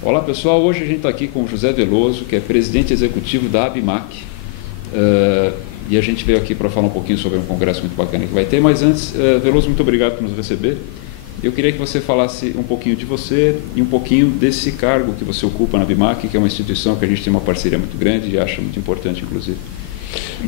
Olá pessoal, hoje a gente está aqui com o José Veloso, que é presidente executivo da ABMAC, e a gente veio aqui para falar um pouquinho sobre um congresso muito bacana que vai ter, mas antes, Veloso, muito obrigado por nos receber. Eu queria que você falasse um pouquinho de você e um pouquinho desse cargo que você ocupa na ABMAC, que é uma instituição que a gente tem uma parceria muito grande e acha muito importante, inclusive.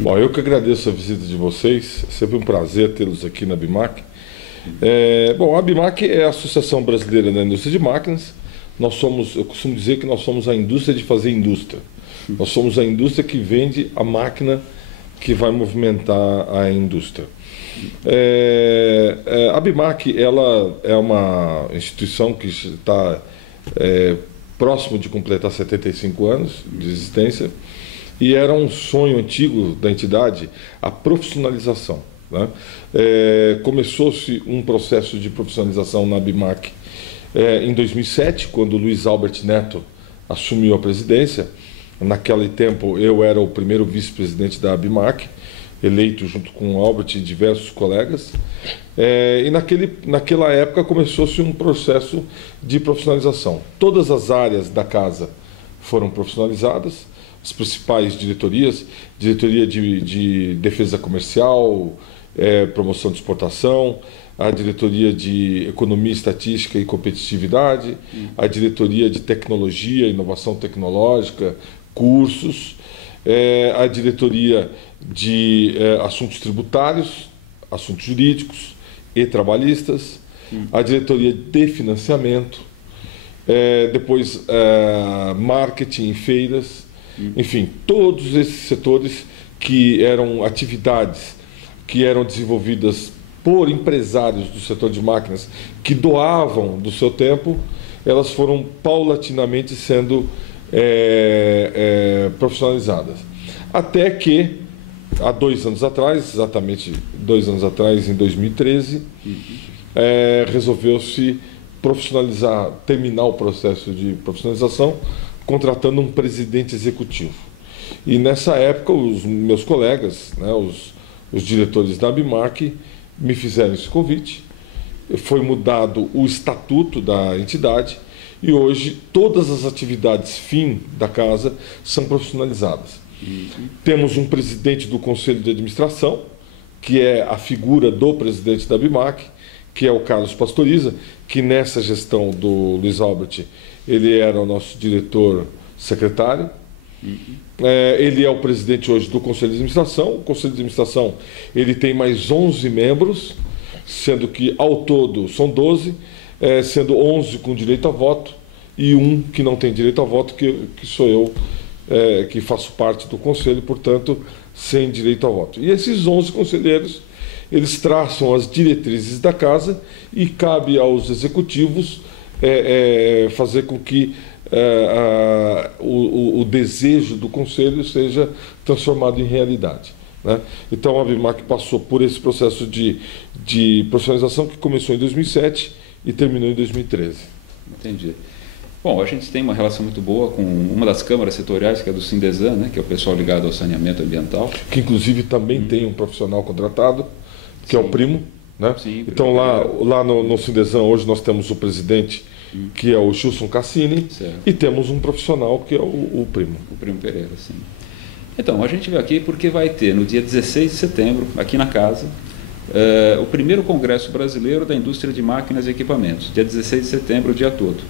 Bom, eu que agradeço a visita de vocês, é sempre um prazer tê-los aqui na ABMAC. Bom, a ABMAC é a Associação Brasileira da Indústria de Máquinas. Eu costumo dizer que nós somos a indústria de fazer indústria. Nós somos a indústria que vende a máquina que vai movimentar a indústria. A ABMAC, ela é uma instituição que está próximo de completar 75 anos de existência, e era um sonho antigo da entidade a profissionalização, né? Começou-se um processo de profissionalização na ABMAC em 2007, quando o Luiz Albert Neto assumiu a presidência. Naquele tempo eu era o primeiro vice-presidente da ABMAC, eleito junto com o Albert e diversos colegas, e naquela época começou-se um processo de profissionalização. Todas as áreas da casa foram profissionalizadas, as principais diretorias, diretoria de defesa comercial, promoção de exportação, a diretoria de economia, estatística e competitividade, a diretoria de tecnologia, inovação tecnológica, cursos, a diretoria de assuntos tributários, assuntos jurídicos e trabalhistas, a diretoria de financiamento, depois marketing e feiras, enfim, todos esses setores que eram atividades que eram desenvolvidas por empresários do setor de máquinas que doavam do seu tempo, elas foram paulatinamente sendo profissionalizadas. Até que, há 2 anos atrás, exatamente 2 anos atrás, em 2013, resolveu-se profissionalizar, terminar o processo de profissionalização, contratando um presidente executivo. E nessa época, os meus colegas, né, os diretores da ABMAC, me fizeram esse convite, foi mudado o estatuto da entidade e hoje todas as atividades fim da casa são profissionalizadas. Temos um presidente do Conselho de Administração, que é a figura do presidente da ABMAC, que é o Carlos Pastoriza, que nessa gestão do Luiz Albert, ele era o nosso diretor secretário. Ele é o presidente hoje do Conselho de Administração. O Conselho de Administração ele tem mais 11 membros, sendo que ao todo são 12, sendo 11 com direito a voto e um que não tem direito a voto, que sou eu, que faço parte do Conselho, portanto, sem direito a voto. E esses 11 conselheiros, eles traçam as diretrizes da casa e cabe aos executivos fazer com que o desejo do Conselho seja transformado em realidade, né? Então a ABMAC passou por esse processo de profissionalização que começou em 2007 e terminou em 2013. Entendi. Bom, a gente tem uma relação muito boa com uma das câmaras setoriais, que é do Sindesan, né, que é o pessoal ligado ao saneamento ambiental. Que inclusive também tem um profissional contratado, que é o Primo, né? Sim, então lá no Sindesan hoje nós temos o presidente, que é o Gilson Cassini, certo, e temos um profissional que é o Primo. O Primo Pereira, sim. Então, a gente veio aqui porque vai ter no dia 16 de setembro, aqui na casa, o primeiro Congresso Brasileiro da Indústria de Máquinas e Equipamentos, dia 16 de setembro, o dia todo.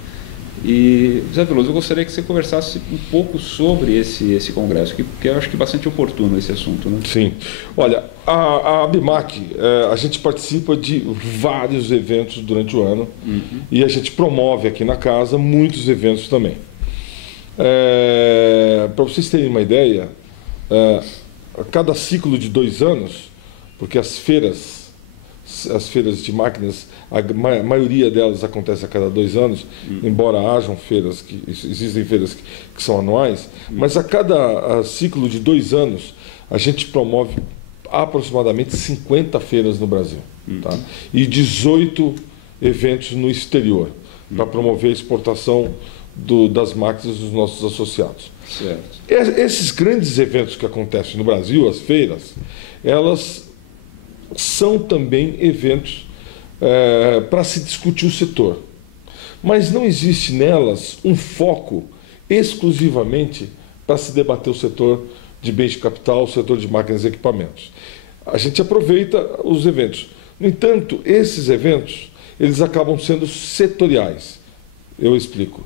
E, José Veloso, eu gostaria que você conversasse um pouco sobre esse congresso, que eu acho que é bastante oportuno esse assunto, né? Sim. Olha, a ABMAC, a gente participa de vários eventos durante o ano, e a gente promove aqui na casa muitos eventos também. Para vocês terem uma ideia, a cada ciclo de 2 anos, porque as feiras de máquinas, a maioria delas acontece a cada 2 anos, embora hajam feiras, existem feiras que são anuais, mas a cada ciclo de 2 anos a gente promove aproximadamente 50 feiras no Brasil, tá? E 18 eventos no exterior, para promover a exportação das máquinas dos nossos associados. Certo. Esses grandes eventos que acontecem no Brasil, as feiras, elas são também eventos para se discutir o setor. mas não existe nelas um foco exclusivamente para se debater o setor de bens de capital, o setor de máquinas e equipamentos. A gente aproveita os eventos. No entanto, esses eventos, eles acabam sendo setoriais. Eu explico.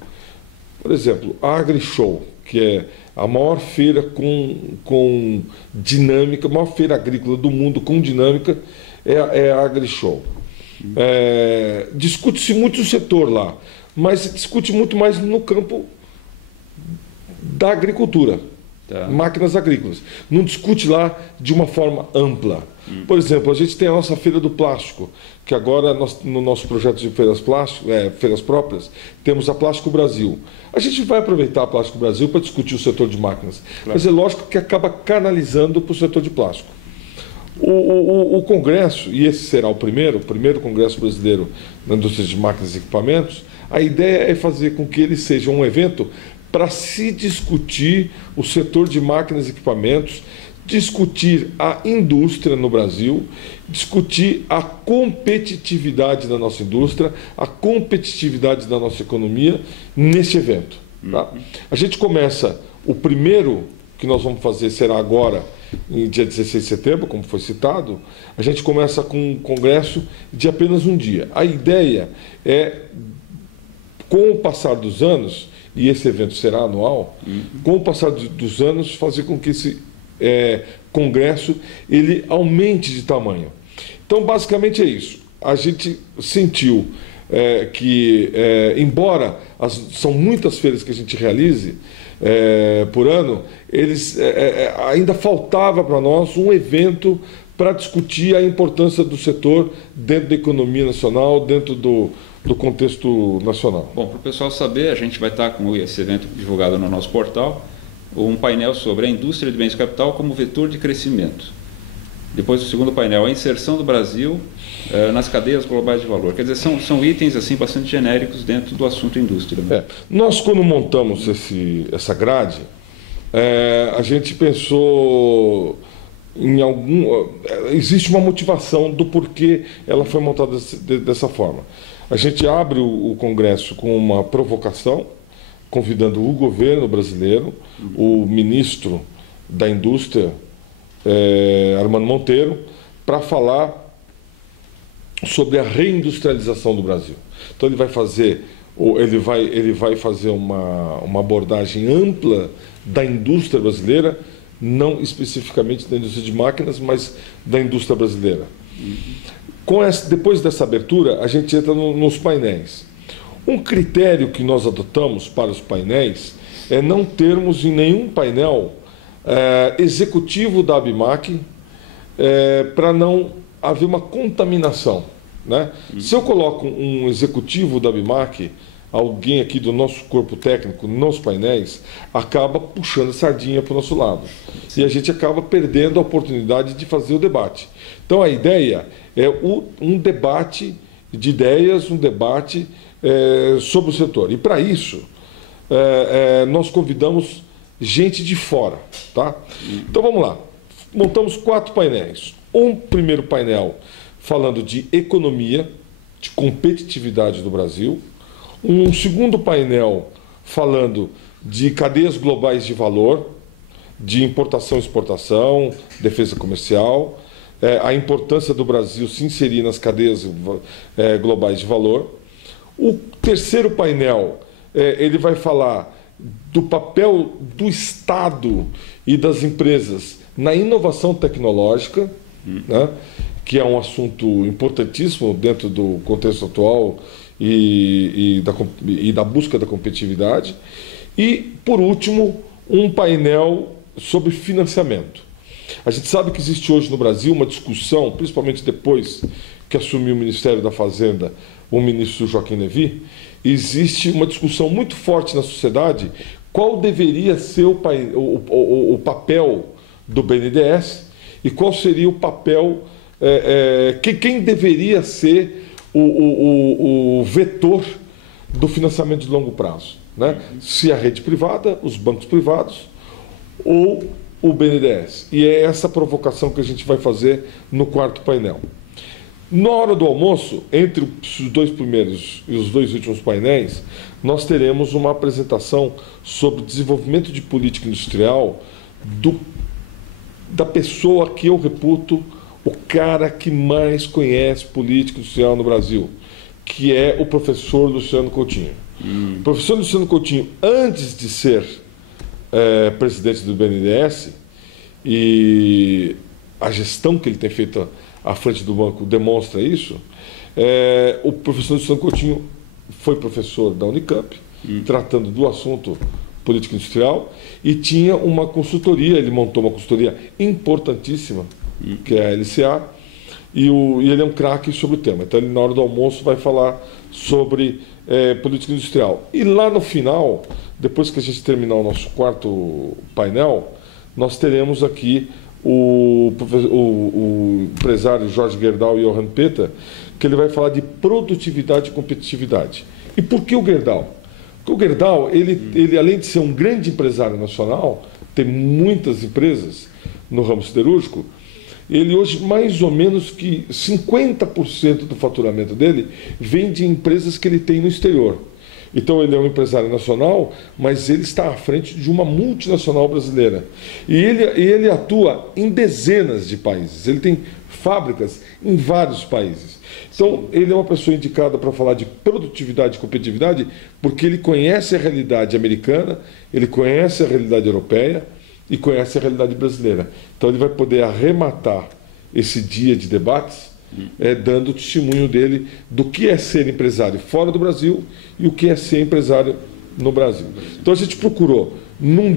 Por exemplo, a AgriShow, que é a maior feira com dinâmica, a maior feira agrícola do mundo com dinâmica, é a AgriShow. Discute-se muito o setor lá, mas se discute muito mais no campo da agricultura, máquinas agrícolas. Não discute lá de uma forma ampla. Por exemplo, a gente tem a nossa Feira do Plástico, que agora no nosso projeto de feiras próprias, temos a Plástico Brasil. A gente vai aproveitar a Plástico Brasil para discutir o setor de máquinas, mas é lógico que acaba canalizando para o setor de plástico. O Congresso, e esse será o primeiro Congresso Brasileiro na Indústria de Máquinas e Equipamentos, a ideia é fazer com que ele seja um evento para se discutir o setor de máquinas e equipamentos, discutir a indústria no Brasil, discutir a competitividade da nossa indústria, a competitividade da nossa economia nesse evento. Tá? A gente começa, o primeiro que nós vamos fazer será agora, em dia 16 de setembro, como foi citado. A gente começa com um congresso de apenas um dia. A ideia é, com o passar dos anos, e esse evento será anual, com o passar dos anos, fazer com que esse congresso ele aumente de tamanho. Então, basicamente é isso. A gente sentiu que, embora são muitas feiras que a gente realize por ano, ainda faltava para nós um evento para discutir a importância do setor dentro da economia nacional, dentro do contexto nacional. Bom, para o pessoal saber, a gente vai estar com esse evento divulgado no nosso portal, um painel sobre a indústria de bens de capital como vetor de crescimento. Depois o segundo painel, a inserção do Brasil nas cadeias globais de valor. Quer dizer, são itens assim bastante genéricos dentro do assunto indústria. Nós, quando montamos essa grade, a gente pensou em existe uma motivação do porquê ela foi montada dessa forma. A gente abre o Congresso com uma provocação, convidando o governo brasileiro, o ministro da Indústria, Armando Monteiro, para falar sobre a reindustrialização do Brasil. Então ele vai fazer uma abordagem ampla da indústria brasileira, não especificamente da indústria de máquinas, mas da indústria brasileira. Depois dessa abertura, a gente entra nos painéis. Um critério que nós adotamos para os painéis é não termos em nenhum painel executivo da ABIMAQ, para não haver uma contaminação, né? Se eu coloco um executivo da ABIMAQ, alguém aqui do nosso corpo técnico nos painéis, acaba puxando a sardinha para o nosso lado. E a gente acaba perdendo a oportunidade de fazer o debate. Então a ideia é um debate de ideias, um debate sobre o setor. E para isso, nós convidamos gente de fora. Tá? Então vamos lá. Montamos 4 painéis. Um primeiro painel falando de economia, de competitividade do Brasil. Um segundo painel falando de cadeias globais de valor, de importação e exportação, defesa comercial, a importância do Brasil se inserir nas cadeias globais de valor. O terceiro painel, ele vai falar do papel do Estado e das empresas na inovação tecnológica, né, que é um assunto importantíssimo dentro do contexto atual e da busca da competitividade. E, por último, um painel sobre financiamento. A gente sabe que existe hoje no Brasil uma discussão, principalmente depois que assumiu o Ministério da Fazenda o ministro Joaquim Levy, existe uma discussão muito forte na sociedade qual deveria ser o papel do BNDES e qual seria o papel, quem deveria ser o vetor do financiamento de longo prazo, né? Se a rede privada, os bancos privados ou o BNDES. E é essa provocação que a gente vai fazer no quarto painel. Na hora do almoço, entre os dois primeiros e os dois últimos painéis, nós teremos uma apresentação sobre desenvolvimento de política industrial da pessoa que eu reputo o cara que mais conhece política industrial no Brasil, que é o professor Luciano Coutinho. O professor Luciano Coutinho, antes de ser presidente do BNDES, e a gestão que ele tem feito à frente do banco demonstra isso, o professor Luciano Coutinho foi professor da Unicamp, tratando do assunto política industrial, e tinha uma consultoria, ele montou uma consultoria importantíssima, que é a LCA, e ele é um craque sobre o tema. Então, ele, na hora do almoço, vai falar sobre política industrial. E lá no final, depois que a gente terminar o nosso quarto painel, nós teremos aqui o empresário Jorge Gerdau e Johann Peter, que ele vai falar de produtividade e competitividade. E por que o Gerdau? Porque o Gerdau, ele além de ser um grande empresário nacional, tem muitas empresas no ramo siderúrgico, ele hoje, mais ou menos que 50% do faturamento dele vem de empresas que ele tem no exterior. Então ele é um empresário nacional, mas ele está à frente de uma multinacional brasileira. E ele atua em dezenas de países, ele tem fábricas em vários países. Então ele é uma pessoa indicada para falar de produtividade e competitividade, porque ele conhece a realidade americana, ele conhece a realidade europeia, e conhece a realidade brasileira. Então ele vai poder arrematar esse dia de debates dando o testemunho dele do que é ser empresário fora do Brasil e o que é ser empresário no Brasil. Então a gente procurou, num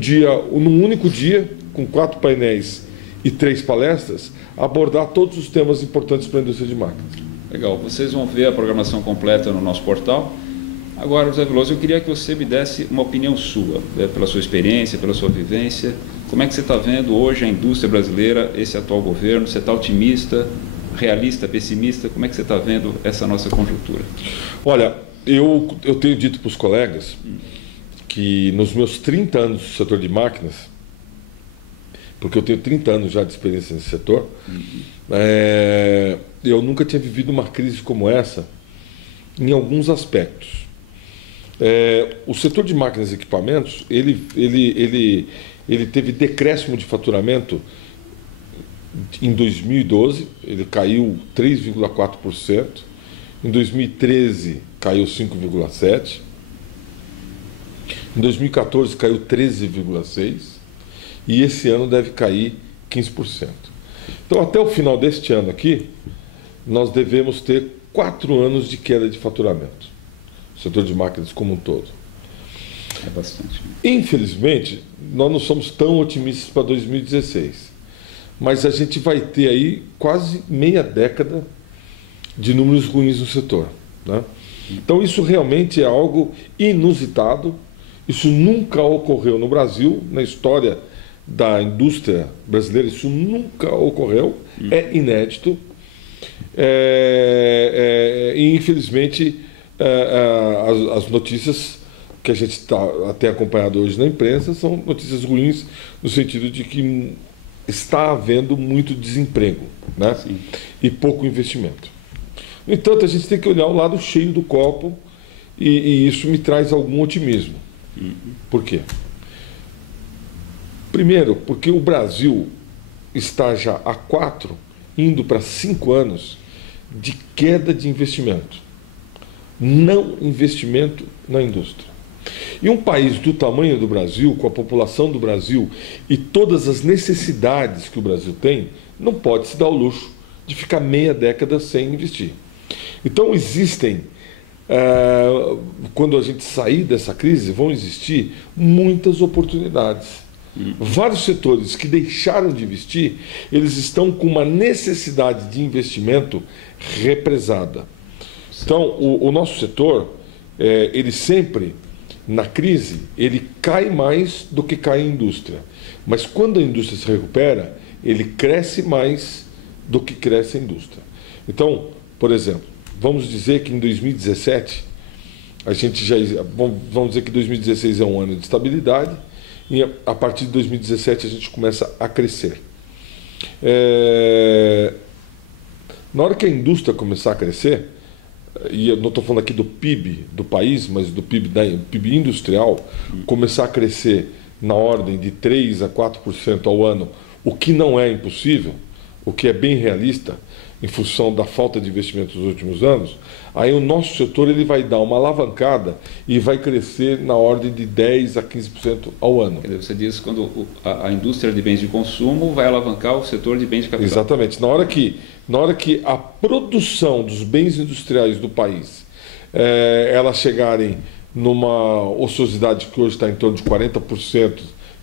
único dia, com 4 painéis e 3 palestras, abordar todos os temas importantes para a indústria de máquinas. Legal, vocês vão ver a programação completa no nosso portal. Agora, José Veloso, eu queria que você me desse uma opinião sua, pela sua experiência, pela sua vivência. Como é que você está vendo hoje a indústria brasileira, esse atual governo? Você está otimista, realista, pessimista? Como é que você está vendo essa nossa conjuntura? Olha, eu tenho dito para os colegas que nos meus 30 anos no setor de máquinas, porque eu tenho 30 anos já de experiência nesse setor, eu nunca tinha vivido uma crise como essa em alguns aspectos. O setor de máquinas e equipamentos, ele teve decréscimo de faturamento em 2012, ele caiu 3,4%, em 2013 caiu 5,7%, em 2014 caiu 13,6%, e esse ano deve cair 15%. Então, até o final deste ano aqui, nós devemos ter 4 anos de queda de faturamento. O setor de máquinas como um todo. É bastante. Infelizmente, nós não somos tão otimistas para 2016. Mas a gente vai ter aí quase meia década de números ruins no setor, né? Então isso realmente é algo inusitado. Isso nunca ocorreu no Brasil, na história da indústria brasileira, isso nunca ocorreu, é inédito. E infelizmente as notícias que a gente está até acompanhado hoje na imprensa são notícias ruins, no sentido de que está havendo muito desemprego, né? Sim. E pouco investimento. No entanto, a gente tem que olhar o lado cheio do copo, e isso me traz algum otimismo. Por quê? Primeiro, porque o Brasil está já há 4, indo para 5 anos de queda de investimento. Não investimento na indústria. E um país do tamanho do Brasil, com a população do Brasil e todas as necessidades que o Brasil tem, não pode se dar o luxo de ficar meia década sem investir. Então existem, quando a gente sair dessa crise, vão existir muitas oportunidades. Vários setores que deixaram de investir, eles estão com uma necessidade de investimento represada. Então, o nosso setor, ele sempre, na crise, ele cai mais do que cai a indústria. Mas quando a indústria se recupera, ele cresce mais do que cresce a indústria. Então, por exemplo, vamos dizer que em 2017, vamos dizer que 2016 é um ano de estabilidade, e a partir de 2017 a gente começa a crescer. Na hora que a indústria começar a crescer, e eu não estou falando aqui do PIB do país, mas do PIB industrial, começar a crescer na ordem de 3 a 4% ao ano, o que não é impossível, o que é bem realista, em função da falta de investimento nos últimos anos, aí o nosso setor ele vai dar uma alavancada e vai crescer na ordem de 10 a 15% ao ano. Você diz quando a indústria de bens de consumo vai alavancar o setor de bens de capital. Exatamente. Na hora que a produção dos bens industriais do país elas chegarem numa ociosidade que hoje está em torno de 40%,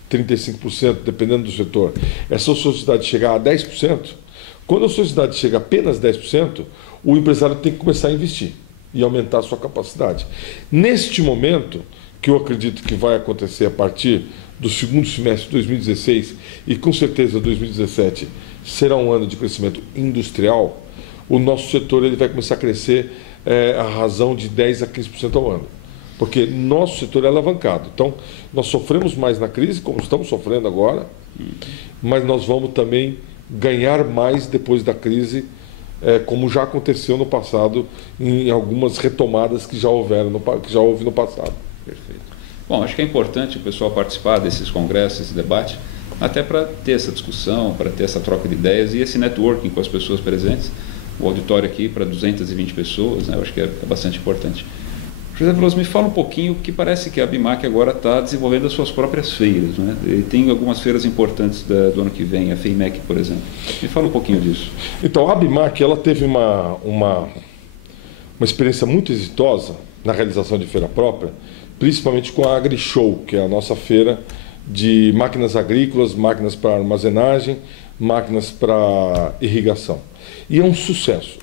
35%, dependendo do setor, essa ociosidade chegar a 10%, quando a sociedade chega a apenas 10%, o empresário tem que começar a investir e aumentar a sua capacidade. Neste momento, que eu acredito que vai acontecer a partir do segundo semestre de 2016 e com certeza 2017 será um ano de crescimento industrial, o nosso setor ele vai começar a crescer a razão de 10 a 15% ao ano. Porque nosso setor é alavancado. Então, nós sofremos mais na crise, como estamos sofrendo agora, mas nós vamos também ganhar mais depois da crise, como já aconteceu no passado, em algumas retomadas que já houve no passado. Perfeito. Bom, acho que é importante o pessoal participar desses congressos, esse debate, até para ter essa discussão, para ter essa troca de ideias e esse networking com as pessoas presentes. O auditório aqui para 220 pessoas, né? Eu acho que é bastante importante. José Veloso, me fala um pouquinho, que parece que a ABIMAQ agora está desenvolvendo as suas próprias feiras, né? E tem algumas feiras importantes do ano que vem, a FEIMEC, por exemplo. Me fala um pouquinho disso. Então, a ABIMAQ ela teve uma experiência muito exitosa na realização de feira própria, principalmente com a AgriShow, que é a nossa feira de máquinas agrícolas, máquinas para armazenagem, máquinas para irrigação. E é um sucesso.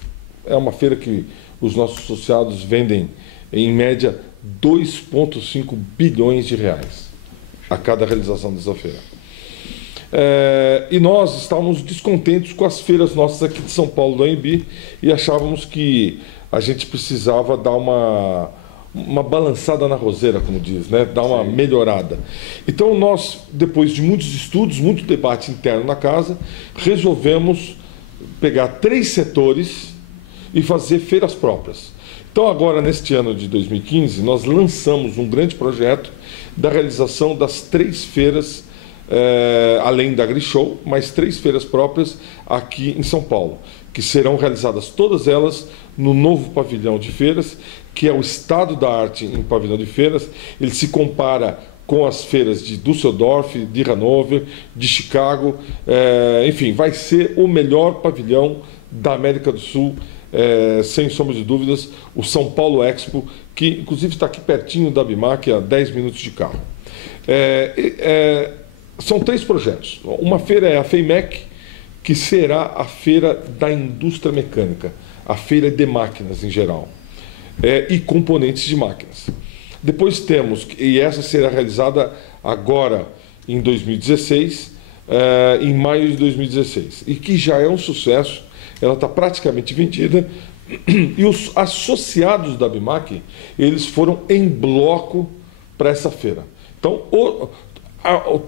É uma feira que os nossos associados vendem em média 2,5 bilhões de reais a cada realização dessa feira. E nós estávamos descontentes com as feiras nossas aqui de São Paulo, do AMB, e achávamos que a gente precisava dar uma balançada na roseira, como diz, né? Dar uma melhorada. Então nós, depois de muitos estudos, muito debate interno na casa, resolvemos pegar 3 setores e fazer feiras próprias. Então agora, neste ano de 2015, nós lançamos um grande projeto da realização das 3 feiras, além da AgriShow, mais 3 feiras próprias aqui em São Paulo, que serão realizadas todas elas no novo pavilhão de feiras, que é o Estado da Arte em pavilhão de feiras. Ele se compara com as feiras de Düsseldorf, de Hannover, de Chicago, enfim, vai ser o melhor pavilhão da América do Sul, sem sombra de dúvidas, o São Paulo Expo, que inclusive está aqui pertinho da ABIMAQ, a 10 minutos de carro. São 3 projetos. Uma feira é a FEIMEC, que será a feira da indústria mecânica, a feira de máquinas em geral, e componentes de máquinas. Depois temos, e essa será realizada agora em 2016, em maio de 2016, e que já é um sucesso. Ela está praticamente vendida, e os associados da ABIMAQ, eles foram em bloco para essa feira. Então,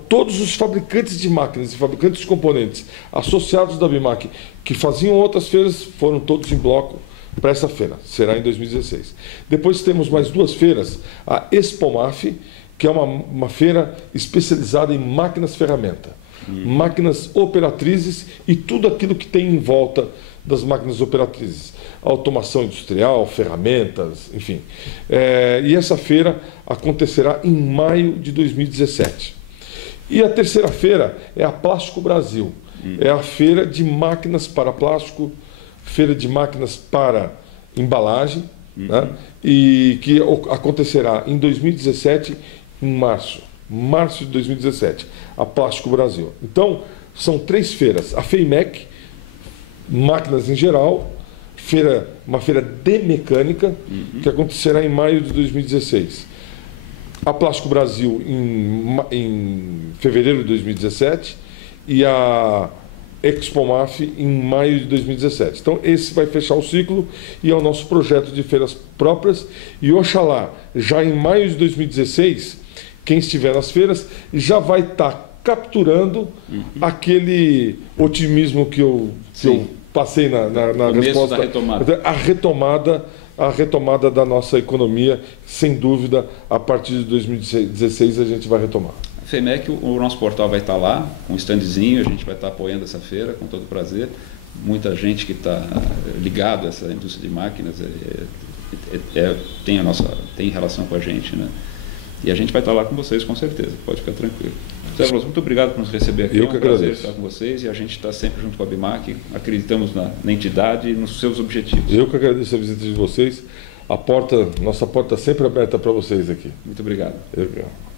todos os fabricantes de máquinas e fabricantes de componentes associados da ABIMAQ, que faziam outras feiras, foram todos em bloco para essa feira. Será em 2016. Depois temos mais 2 feiras, a Expomaf, que é uma feira especializada em máquinas ferramenta. Máquinas operatrizes e tudo aquilo que tem em volta das máquinas operatrizes, automação industrial, ferramentas, enfim. E essa feira acontecerá em maio de 2017. E a terceira feira é a Plástico Brasil, é a feira de máquinas para plástico, feira de máquinas para embalagem, né? E que acontecerá em 2017, em março de 2017, a Plástico Brasil. Então, são 3 feiras. A FEIMEC, máquinas em geral, uma feira de mecânica, que acontecerá em maio de 2016. A Plástico Brasil em fevereiro de 2017 e a Expomaf em maio de 2017. Então, esse vai fechar o ciclo e é o nosso projeto de feiras próprias. E oxalá, já em maio de 2016, quem estiver nas feiras já vai estar capturando aquele otimismo que eu passei na resposta. Da retomada. A retomada da nossa economia, sem dúvida, a partir de 2016 a gente vai retomar. A FEMEC, o nosso portal vai estar lá, com um standzinho, a gente vai estar apoiando essa feira com todo prazer. Muita gente que está ligada a essa indústria de máquinas tem relação com a gente, né? E a gente vai estar lá com vocês, com certeza, pode ficar tranquilo. Zé Veloso, muito obrigado por nos receber aqui. Eu que agradeço. É um prazer estar com vocês e a gente está sempre junto com a ABIMAQ, acreditamos na entidade e nos seus objetivos. Eu que agradeço a visita de vocês. Nossa porta sempre aberta para vocês aqui. Muito obrigado. Obrigado.